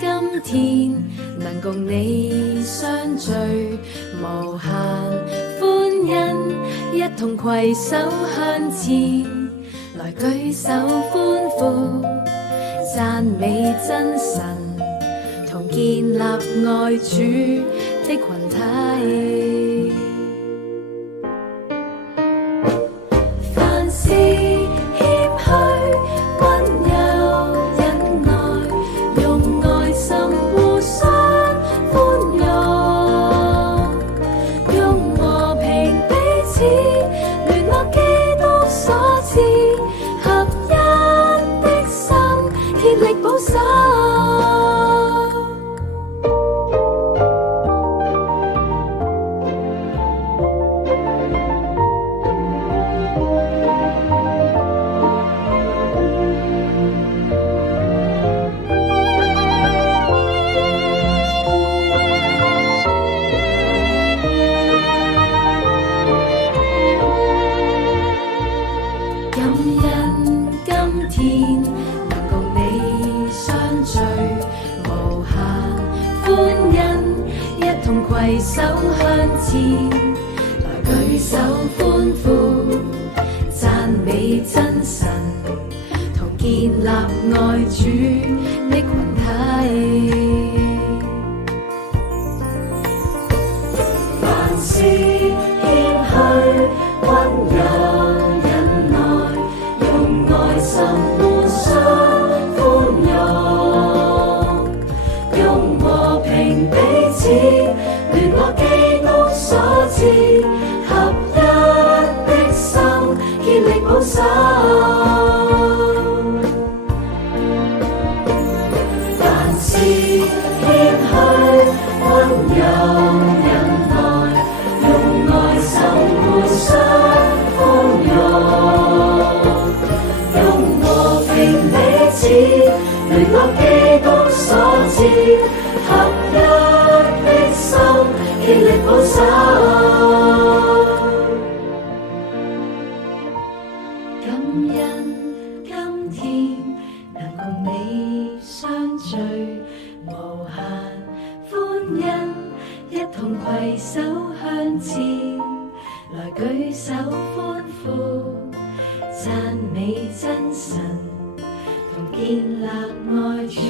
今天能共你相聚，無限歡欣，一同攜手向前，來舉手歡呼，讚美真神，同建立愛主的群體。凡事謙虛溫柔忍耐，用愛心互相寬容，用和平彼此聯絡基督所賜，合一的心竭力保守。感恩今天能共你相聚，無限歡欣，一同攜手向前，來舉手歡呼，讚美真神，同建立愛主的群體。凡事謙虛溫柔忍耐，用愛心互相寬容，用和平彼此聯絡基督所賜，合一的心竭力保守。凡事謙虛溫柔忍耐，用愛心互相寬容，用和平彼此聯絡基督所賜，合一的心竭力保守。感恩今天能共你相聚，無限歡欣，一同攜手向前，來舉手歡呼，讚美真神，同建立愛主